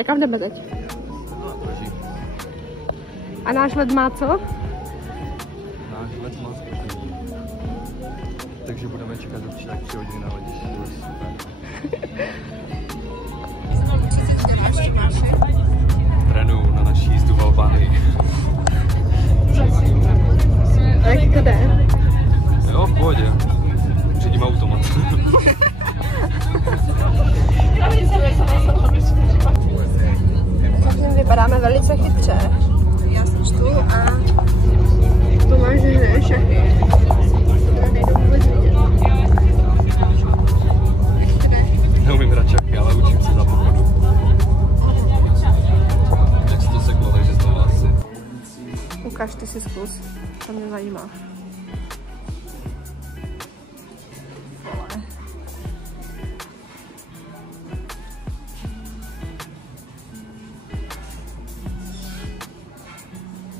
A kam jdeme teď? A náš let má co? Náš let má zpoždění. Takže budeme čekat určitě tak 3 hodiny na letišti. Trénuju na naší jízdu v Albánii. A jak to jde? Jo, v pohodě. Řídím automat. Zatím vypadáme velice chytře. Já se čtu a Tomáš hraje šachy. Nejdu vůbec vidět. Neumím hrát šachy, ale učím se za pochodu. Jak se to seklo, takže znovu asi. Ukaž, ty si zkus. To mě zajímá.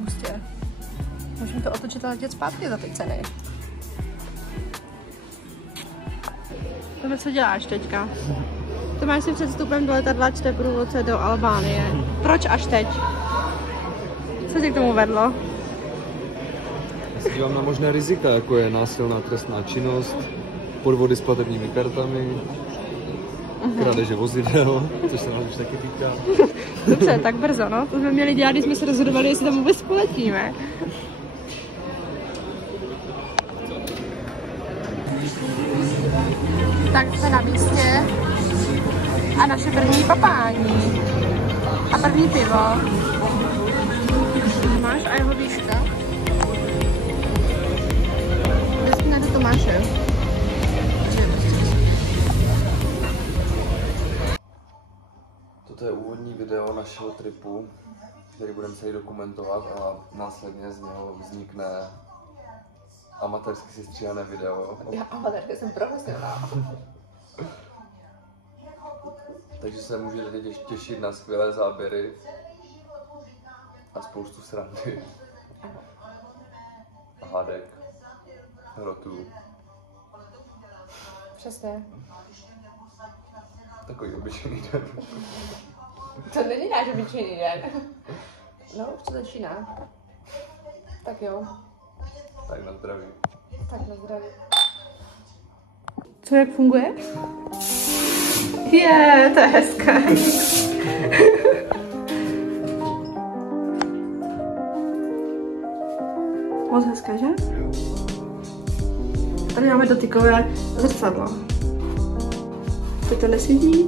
Hustě. Můžeme to otočit a letět zpátky za ty ceny. Tohle, co děláš teďka? Tomáš si před vstupem do letadla čte průvodce do Albánie. Proč až teď? Co tě k tomu vedlo? Já se dívám na možné rizika, jako je násilná trestná činnost, podvody s platebními kartami, krádeže vozidel, což se nás už taky týká. Dobře, tak brzo, no. To jsme měli dělat, když jsme se rozhodovali, jestli tam vůbec poletíme. Tak jsme na místě a naše první papání a první pivo. Tomáš a jeho výška. Jdeme na to Tomáše. Toto je úvodní video našeho tripu, který budeme celý dokumentovat a následně z něho vznikne amatérsky si stříhané video. Já amatérsky jsem profesionál. Takže se můžete těšit na skvělé záběry a spoustu srandy. A hádek, hrotů. Přesně. Takový obyčejný den. To není náš obyčejný den. No, už to začíná. Tak jo. Tak na zdraví. Tak na zdraví. Co, jak funguje? Je, to je hezké. Moc hezké, že? Tady máme dotykové zrcadlo. Teď to nesvítí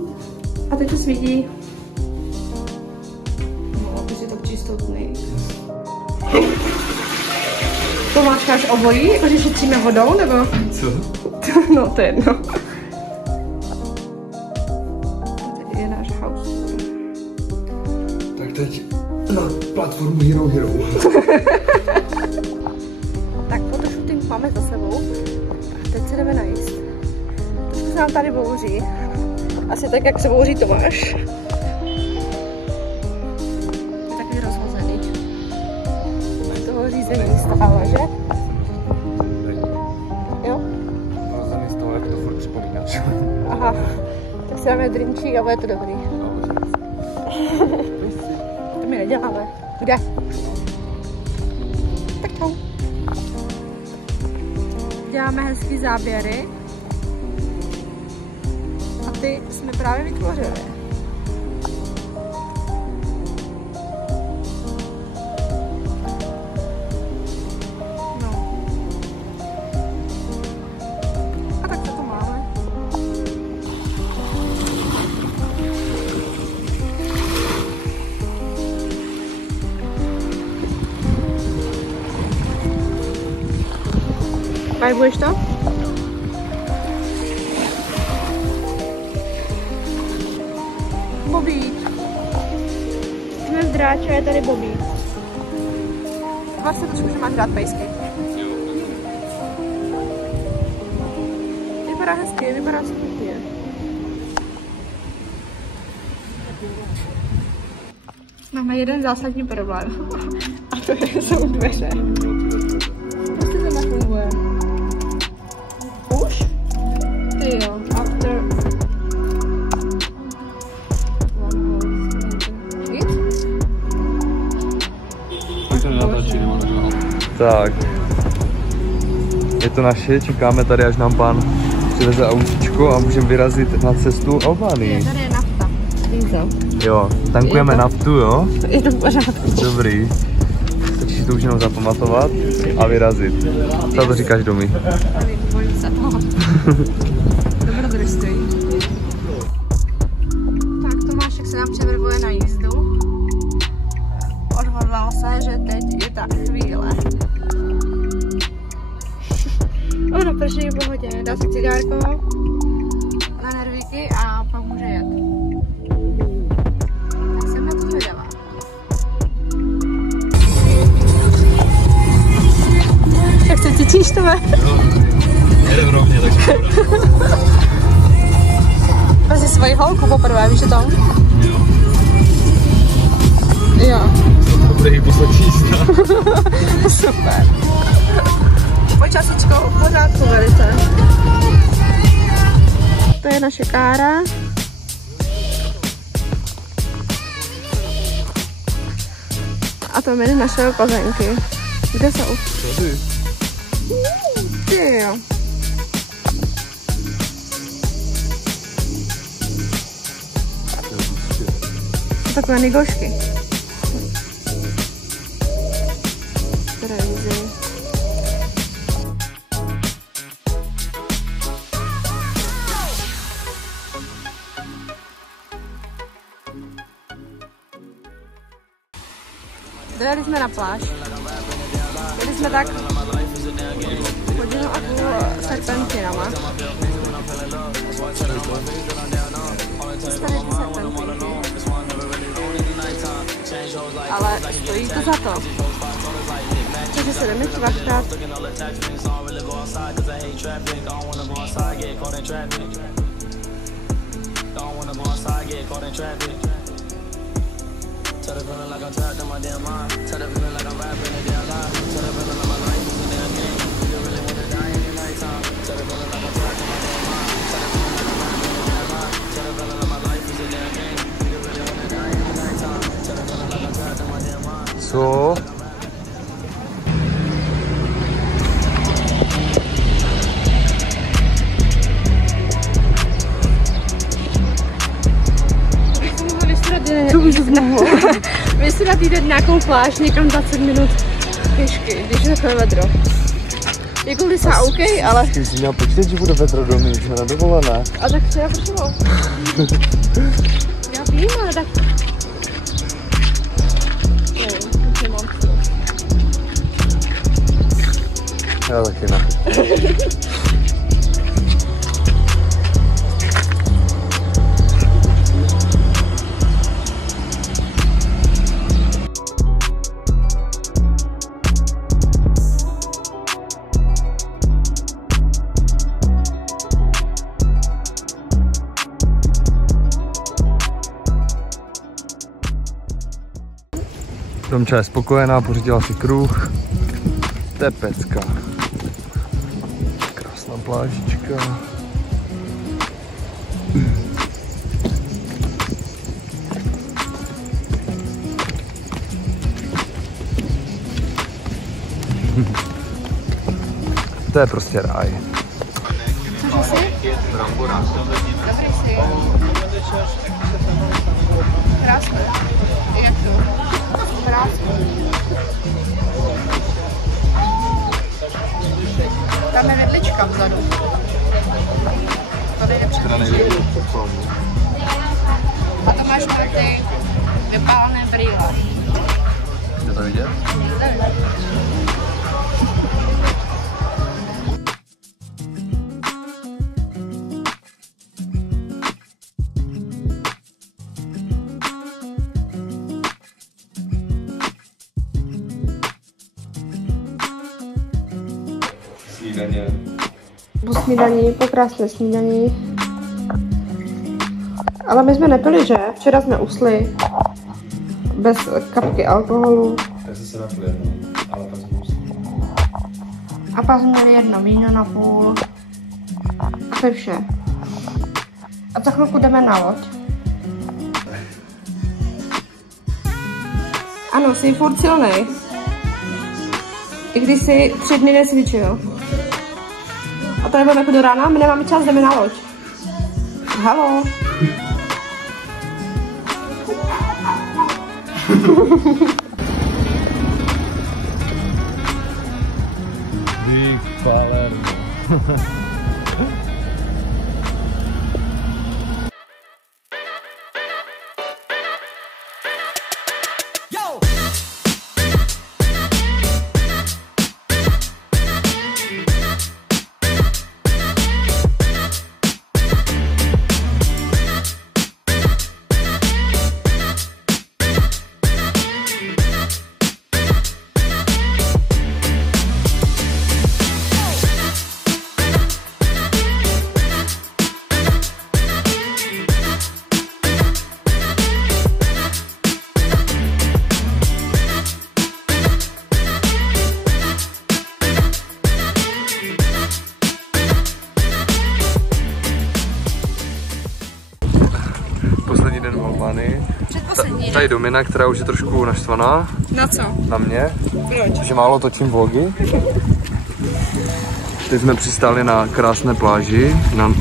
a teď to svítí. No, ty si tak čistotný. Tomáš, máš obojí? Že šetříme vodou, nebo? Co? No, to je jedno. Tady je náš house. Tak teď na platformu Hero Hero. Tak fotoshooting máme za sebou. A teď se jdeme najíst. Trošku se nám tady bouří. Asi tak, jak se bouří Tomáš. Takový rozhozený. Toho řízení stále, že? Jo? Rozhodný z toho, jak to furt připomínáš. Aha. Tak si dáme drinčík a bude to dobrý. To my neděláme. Kde? Tak čau. Děláme hezký záběry. A ty jsme právě vytvořili. No. A tak to máme. Vibuješ to? Bobík. Jsme v Dráče, je tady Bobík. Vlastně trošku, že máš rád pejsky. Vypadá hezky, vypadá si pěkně. Máme jeden zásadní problém. A to jsou dveře. Prostě to nefunguje. Už? Ty jo, after... Tak. Je to naše, čekáme tady, až nám pán přiveze autíčko a můžeme vyrazit na cestu Albánii. Tady je nafta. Diesel. Jo, tankujeme naftu, jo? Je to v pořádku. Dobrý. Takže si to už jenom zapamatovat a vyrazit. Co to říkáš, Domi? Bojím se toho. Dobrodružství. Tak Tomášek se nám převrvuje na jízdu. Odhodlal se, že teď je ta chvíle. Ono prší v pohodě, dá si cigárko na nervíky a pak může jet. Tak jsem na to zvědavá. Jak se cítíš, Tome? Jedem rovně, takže Vezi svoji holku poprvé, víš o tom? Jo. to bude i poslední jízda. Super. Počasíčko v pořádku velice. To je naše kára. A to je naše kozenky. Kde jsou? Tady. Ty jo. Takové nigošky. Crazy. Dojeli jsme na pláž. Jeli jsme tak hodinu a půl serpentinama. Ale stojí to za to. Takže se jdeme čvachtat. Co? Vysrat jít nějakou pláž někam 20 minut pěšky, když je takové vedro. Jako Lisa, OK, ale... Ty jsi měl počít, že bude vedro, Domi, jsme na dovolené. A tak třeba pršelo. Já vím, ale tak... Já taky ne. Domča je spokojená, pořídila si kruh. To je pecka. Krásná plážička. To je prostě ráj. Cože jsi? Dobrý jsi. Krásný. Jak to? Krásný. Tam je vedlička vzadu. Tady jde před. A to máš na ty vypálené brýle. Je to vidět? Snídaně. Po snídaní, po krásné snídaní. Ale my jsme nepili, že? Včera jsme usli. Bez kapky alkoholu. Já jsem se napil jedno, ale pak jsme usli. A pak jsme měli jedno víno na půl. A to je vše. A za chvilku jdeme na loď. Ano, jsi furt silnej. I když si 3 dny necvičil. A to nebudeme jako do rána, my nemáme čas, jdeme na loď. Haló. Big Palermo. Poslední den v Albánii. Předposlední. Tady Domina, která už je trošku naštvaná. Na co? Na mě. Proč? Že málo točím vlogy. Teď jsme přistáli na krásné pláži. Máme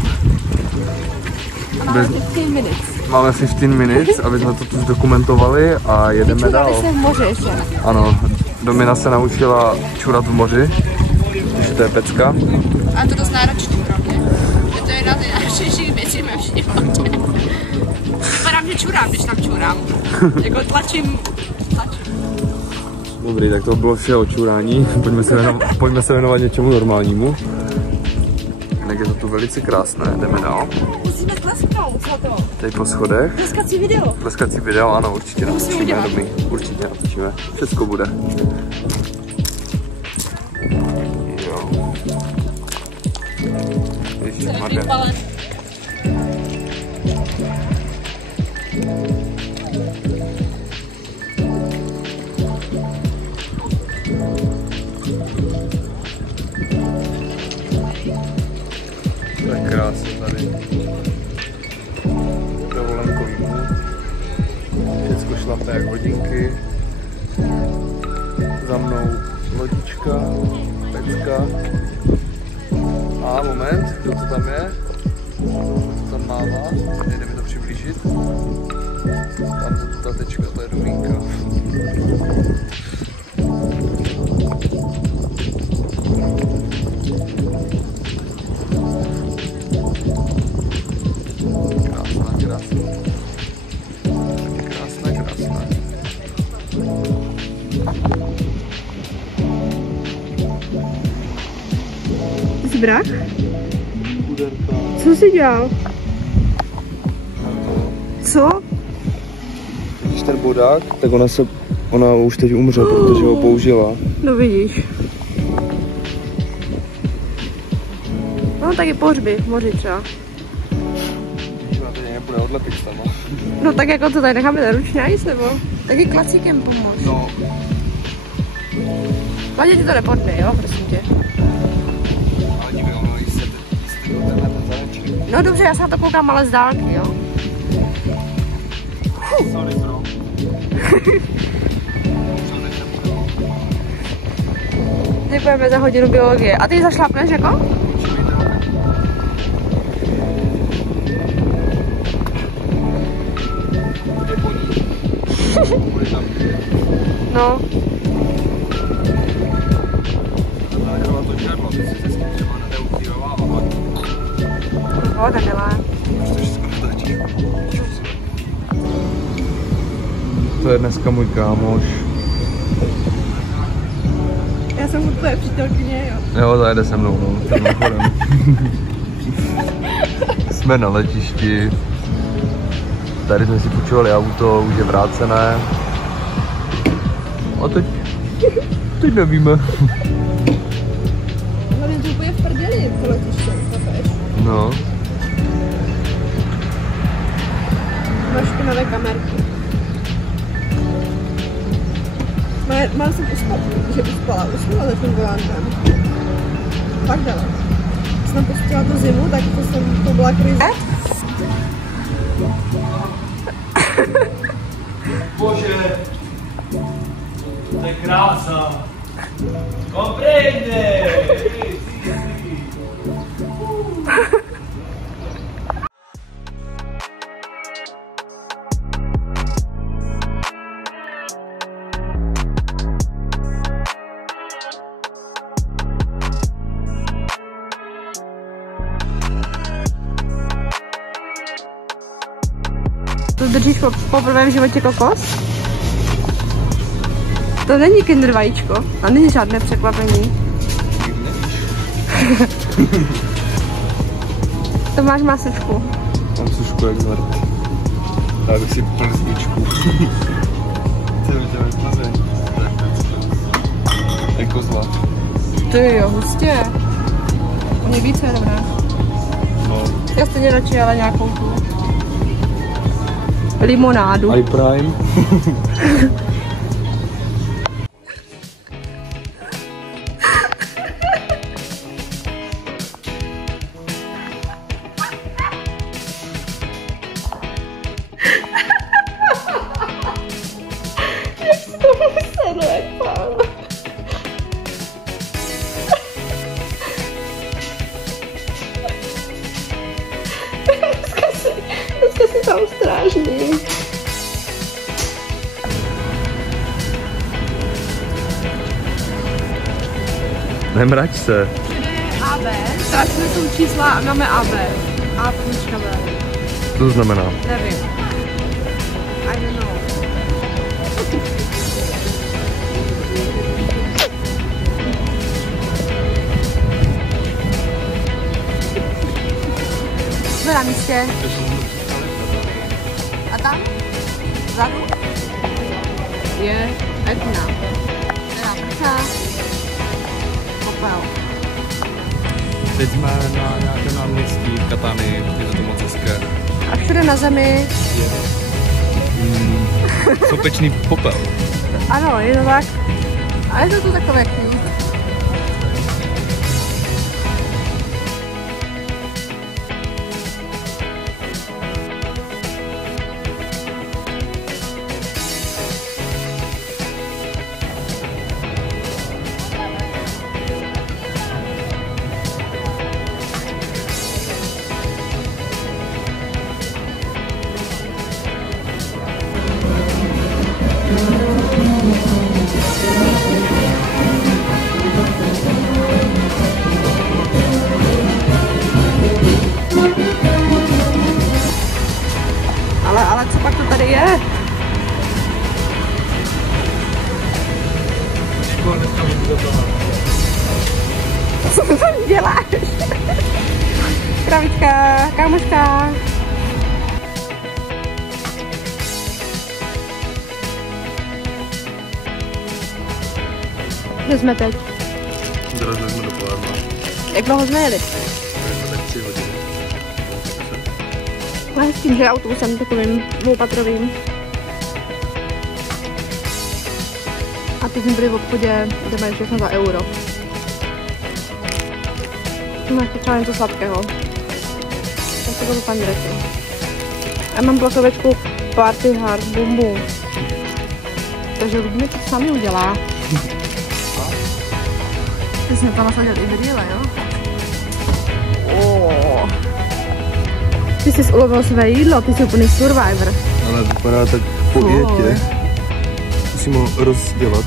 15 minutes. Máme 15 minutes, aby jsme to tu zdokumentovali a jedeme dál. Vyčurali se v moři ještě. Ano, Domina se naučila čurat v moři, takže to je pecka. A to dost náročný pro mě. To je jedna z nejnáročnějších věcí ve životě. Vypadám, že čurám, když tam čurám. Jako tlačím. Dobrý, tak to bylo vše o čurání. Pojďme se věnovat něčemu normálnímu. Jinak je to tu velice krásné, jdeme dál. Musíme tlesknout za to. Tady po schodech. Tleskací video. Tleskací video, ano, určitě natočíme, Domy. Určitě natočíme. Všechno bude. Jo. Ježišmarja. Tak krásně tady. Dovolenkový můd. Všecko šlape jak hodinky. Za mnou lodička, pecka. A moment, kdo to tam je? Kdo to tam mává? Nejde mi to přiblížit. Tam ta tečka, to je Domínka. Brak? Co jsi dělal? Co? Vidíš ten bodák, tak ona už teď umře, protože ho použila. No vidíš. No taky pohřby v moři třeba. Když na to nebude odlepit sama. No tak jako to tady necháme ručně jíst, nebo? Taky klacíkem pomož. No. Hlavně ti to nepodne, jo, prosím tě. No dobře, já se na to koukám, ale z dálky, jo. Sorry, bro. Děkujeme za hodinu biologie. A ty zašlapneš, jako? No. O, Daniela. To je dneska můj kámoš. Já jsem u tvoje přítelkyně, jo. Jo, zajede se mnou, no. Jsme na letišti. Tady jsme si půjčovali auto, už je vrácené. A teď nevíme. Hlavně to úplně v prdeli, to letiště, chápeš? No. Máš špinavé kamerky. Mám jsem uspat, že uspala za tím volantem. Fakt dala. Když jsem pustila tu zimu, tak to byla krize. Bože, to je krása. To držíš poprvé v životě kokos? To není Kinder vajíčko a není žádné překvapení. To máš masičku. Mám sušku jak zvrk. Já bych si plný svíčku. Jako zla. Ty jo, hustě. Nejvíce je dobré. No. Já stejně radši, ale nějakou tu limonádu. iPrime. Jak se to muselo, jak pán. Dneska si tam strážný. Nemrač se. AB. Strašné jsou čísla a máme AB. A půjčka B. Co to znamená? Nevím. I don't know. Jsme na místě. A tam? Vzadu? Je Etna. Teda prsa. Popel. Teď jsme na nějakém náměstí v Katani, je to moc hezké. A všude na zemi. Sopečný popel. Ano, je to tak. A je to tu takové cute. Ale co pak to tady je? Co tam děláš? Kravička, kámoška. Kde jsme teď? Dorazili jsme do Palerma. Jak dlouho jsme jeli? Tak 3 hodiny. Ale s tím, že autobusem takovým dvoupatrovým. A teď jsme byli v obchodě, kde mají všechno za euro. Máš potřeba něco sladkého. Já si budu panděrky. Já mám blokovičku Party Hard Boom Boom. Takže Ludmila to sami udělá. Ty jsi mě tam nasadil i brýle, jo? Oh. Ty jsi ulovil své jídlo, ty jsi úplný survivor. Ale vypadá tak po větě. Musím ho rozdělat.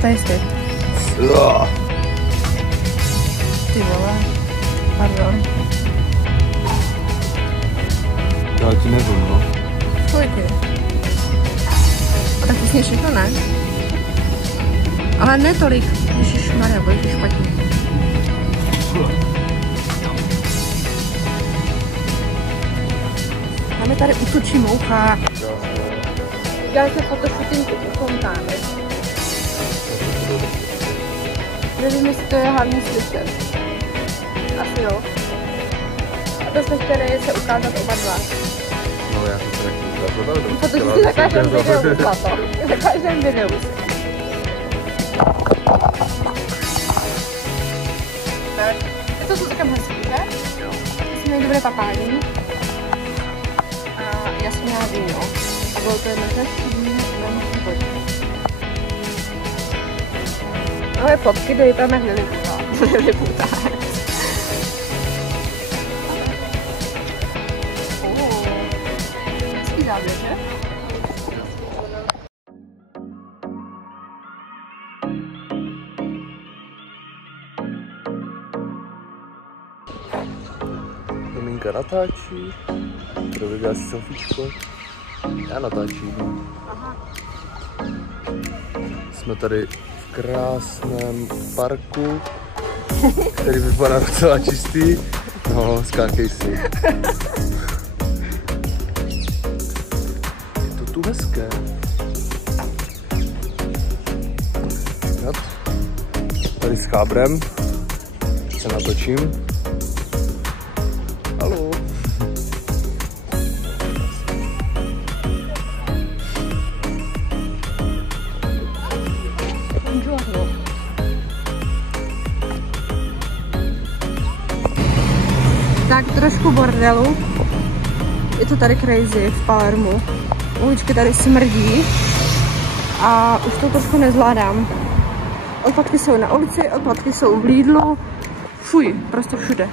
To je ty. Ty vole. Pardon. Já ti nevím, no. Tvoj ty. A tak ty sníš všechno, ne? Ale ne tolik. Ježišmarja, bude to špatně. Máme tady útočí moucha. Dělali se fotoshooting u fontány. Nevím, jestli to je hlavní slyšet. Asi jo. A to jsme chtěli se ukázat oba dva. No já jsem se nechci ukázat. Protože si za každém videu zlato. Za každém videu. To jsou takové hezký, že? Jo. Jsme měli dobré papání. A já jsem měla víno. A bylo to jedno z našich dní v mém životě. Ale fotky dejpeme Liliputa. Hezký záběr, že? Maminka natáčí, probíhá si selfiečko, já natáčím. Aha. Jsme tady v krásném parku, který vypadá docela čistý. No, skákej si. Je to tu hezké. Tady s chábrem se natočím. Haló. Tak trošku bordelu. Je to tady crazy v Palermu. Uličky tady smrdí a už to trošku nezvládám. Odpadky jsou na ulici, odpadky jsou v Lidlu. Fuj, prostě všude.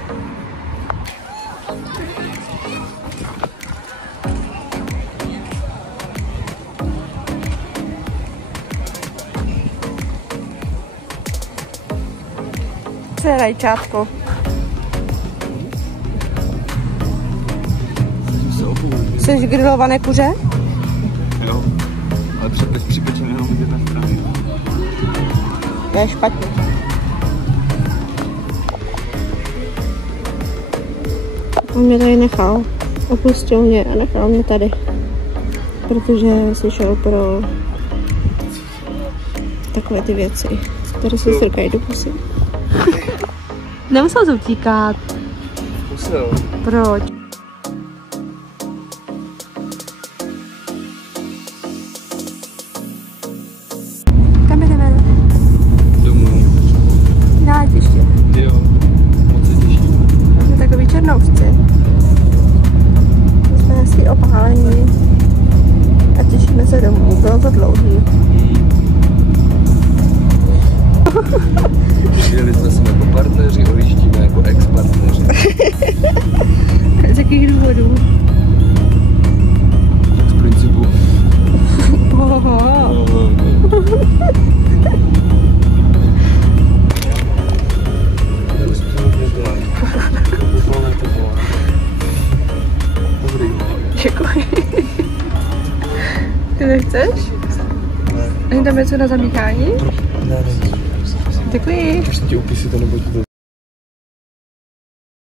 Co je rajčátko? Chceš grilované kuře? Jo, ale přepis připečený jenom z jedné strany. Je špatně. On mě tady nechal. Opustil mě a nechal mě tady. Protože si šel pro takové ty věci, které se strkají do pusy. Nemusel utíkat. Musel. Proč? Kam jdeme? Domů. Na letiště. Jo, moc se těším. Jsme takový černousci. My jsme hezky opálení a těšíme se domů. Bylo to dlouhý. Přijeli jsme se jako partneři, odjíždíme jako ex-partneři. Z jakých důvodů? Z principu. Oho. Děkuji. Ty nechceš? Ani tam něco na zamíchání? Ne. Děkuji. Když ti upisy to nebo ti to